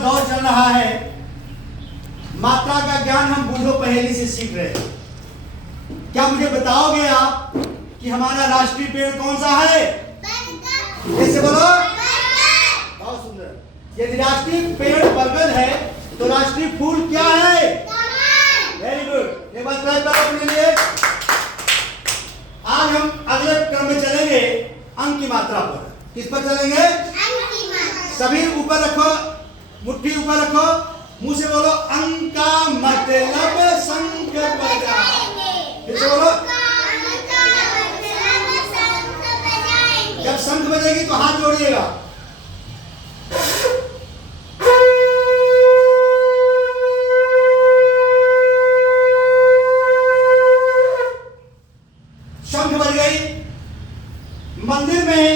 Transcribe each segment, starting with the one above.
दौर चल रहा है, मात्रा का ज्ञान हम बूढ़ो पहेली से सीख रहे हैं। क्या मुझे बताओगे आप कि हमारा राष्ट्रीय पेड़ कौन सा है? कैसे बोलो? बहुत सुंदर। यदि राष्ट्रीय पेड़ बरगद है तो राष्ट्रीय फूल क्या है? Very good. एक बार ट्राई करो अपने लिए। आज हम अगले क्रम में चलेंगे अंक की मात्रा पर। किस पर चलेंगे? अंक की मात्रा। सभी ऊपर रखो, मुट्ठी ऊपर रखो, मुंह से बोलो अंक का मतलब शंख बजाएंगे। फिर से बोलो। जब शंख बजेगी तो हाथ जोड़िएगा। शंख बज गई। मंदिर में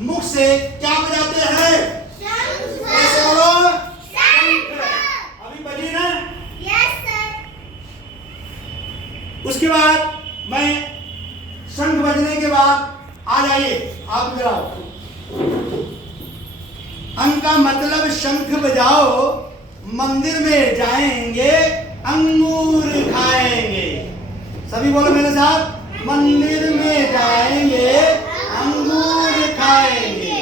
मुख से क्या बजाते हैं? कैसे बोलो? अभी बजी ना? Yes sir. उसके बाद मैं शंख बजने के बाद आ जाइए, आप इधर आओ। अंक का मतलब शंख बजाओ, मंदिर में जाएंगे, अंगूर खाएंगे। सभी बोलो मेरे साथ, मंदिर में जाएंगे, अंगूर खाएंगे।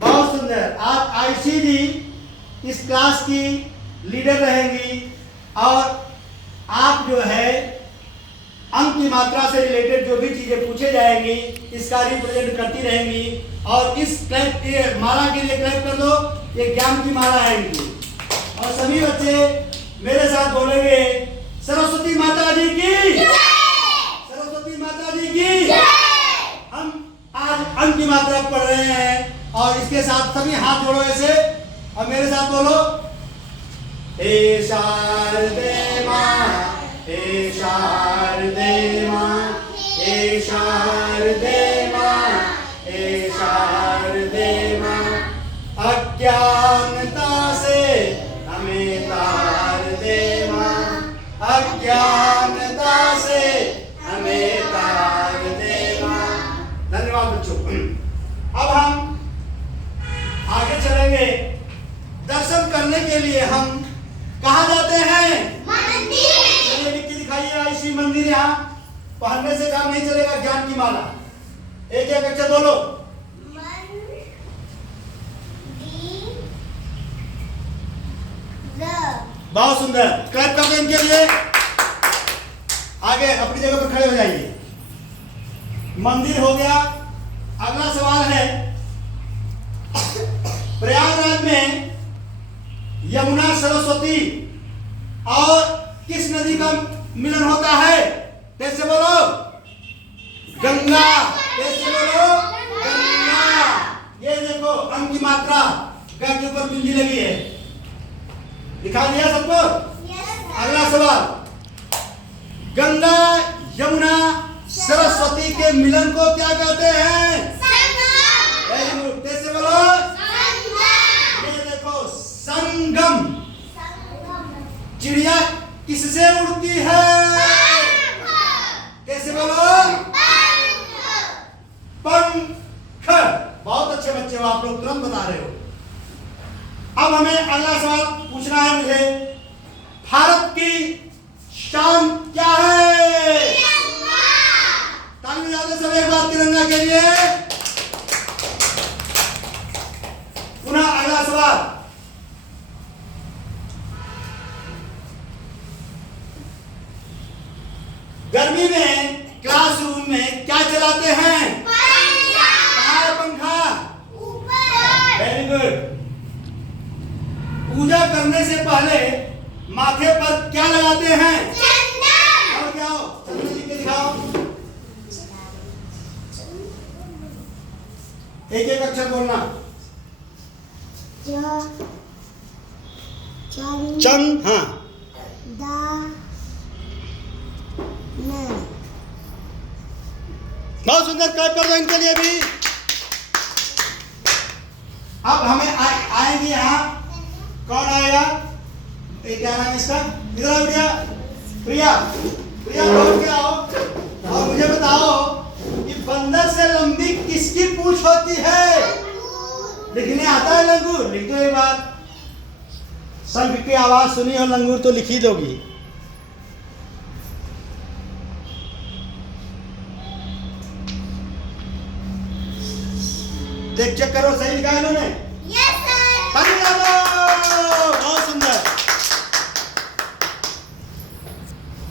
बहुत सुंदर। आप आईसीडी इस क्लास की लीडर रहेंगी और आप जो है अंक की मात्रा से रिलेटेड जो भी चीजें पूछे जाएंगी इसका रिप्रेजेंट करती रहेंगी। और इस क्लैप माला के लिए क्लैप कर दो, ये ज्ञान की माला है इनकी। और सभी बच्चे मेरे साथ बोलेंगे सरस्वती माता जी की, सरस्वती माता जी की। हम आज अंक की मात्रा पढ़ रहे हैं और इसके साथ सभी हाथ जोड़ो ऐसे और मेरे साथ बोलो, हे शारदे माँ, हे शारदे माँ, हे शारदे माँ, हे शारदे माँ, अज्ञानता से हमें तार दे माँ, अज्ञानता से हमें तार दे माँ। धन्यवाद बच्चों। अब हम आगे चलेंगे। दर्शन करने के लिए हम कहाँ जाते हैं? मंदिर। लिख के दिखाइए आईसी मंदिर। यहाँ पढ़ने से काम नहीं चलेगा, ज्ञान की माला। एक एक अक्षर बोलो। बहुत सुंदर। क्लैप करते हैं इनके लिए। आगे अपनी जगह पर खड़े हो जाइए। मंदिर हो गया। अगला सवाल है, प्रयागराज में यमुना सरस्वती और किस नदी का मिलन होता है? कैसे बोलो? गंगा। कैसे बोलो? गंगा। ये देखो अंक की मात्रा, ग के ऊपर बिंदी लगी है। दिखा दिया सबको? अगला सवाल, गंगा यमुना सरस्वती के मिलन को क्या कहते हैं? Very good. कैसे बोलो? ये देखो संगम। चिड़िया किससे उड़ती है? कैसे बोलो? पंख। बहुत अच्छे बच्चे हो आप लोग, तुरंत बता रहे हो। अब हमें अगला सवाल पूछना है मुझे, भारत की शान क्या है? ताली बजा दो सब एक बार तिरंगा के लिए। पुनः अगला सवाल, गर्मी में क्लासरूम में क्या चलाते हैं? कहाँ है पंखा? ऊपर। Very good. पूजा करने से पहले माथे पर क्या लगाते हैं? चंदन। और क्या हो? चंदन जी के दिखाओ। एक एक अक्षर बोलना। चंद। हाँ। बहुत सुंदर। क्लैप कर दो इनके लिए भी। अब हमें आएंगे यहाँ, कौन आएगा? क्या नाम है इसका? इधर आओ भैया। प्रिया, प्रिया लौट के आओ और मुझे बताओ कि बंदर से लंबी किसकी पूंछ होती है? लिखने आता है लंगूर? लिख दो एक बार। शंख की आवाज सुनी और लंगूर तो लिखी दोगी। देख चेक करो सही लिखा है इन्होंने। Yes sir. बहुत सुंदर।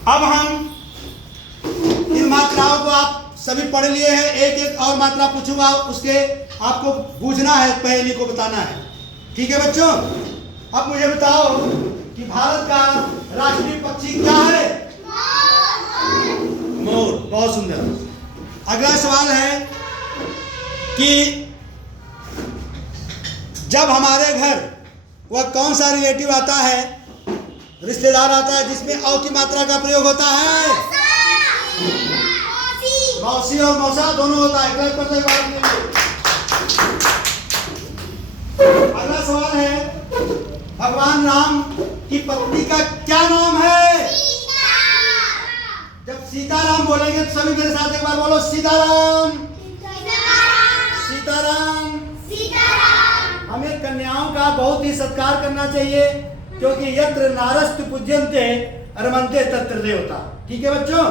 अब हम इन मात्राओं को आप सभी पढ़ लिए हैं। एक एक और मात्रा पूछूंगा, उसके आपको बूझना है, पहेली को बताना है। ठीक है बच्चों? अब मुझे बताओ कि भारत का राष्ट्रीय पक्षी क्या है? मोर। बहुत सुंदर। अगला सवाल है कि जब हमारे घर वह कौन सा रिलेटिव आता है, रिश्तेदार आता है, जिसमें औ की मात्रा का प्रयोग होता है? मौसी और मौसा दोनों होता है। क्लैप करते हैं। अगला सवाल है, भगवान राम की पत्नी का क्या नाम है? जब सीताराम बोलेंगे तो सभी मेरे साथ एक बार बोलो, सीताराम। सीताराम। हमें कन्याओं का बहुत ही सत्कार करना चाहिए, क्योंकि यत्र नारस्तु पूज्यन्ते रमन्ते तत्र देवता। ठीक है बच्चों?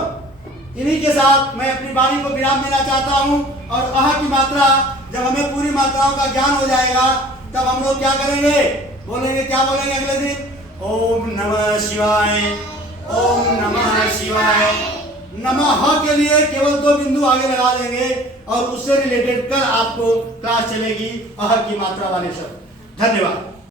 इन्हीं के साथ मैं अपनी वाणी को विराम देना चाहता हूँ। और अह की मात्रा, जब हमें पूरी मात्राओं का ज्ञान हो जाएगा तब हम लोग क्या करेंगे? बोलेंगे, क्या बोलेंगे अगले दिन? ओम नमः शिवाय, ओम नमः शिवाय। नमः के लिए केवल 2 बिंदु आगे लगा देंगे और उससे रिलेटेड कल आपको क्लास चलेगी अह की मात्रा वाले शब्द। धन्यवाद।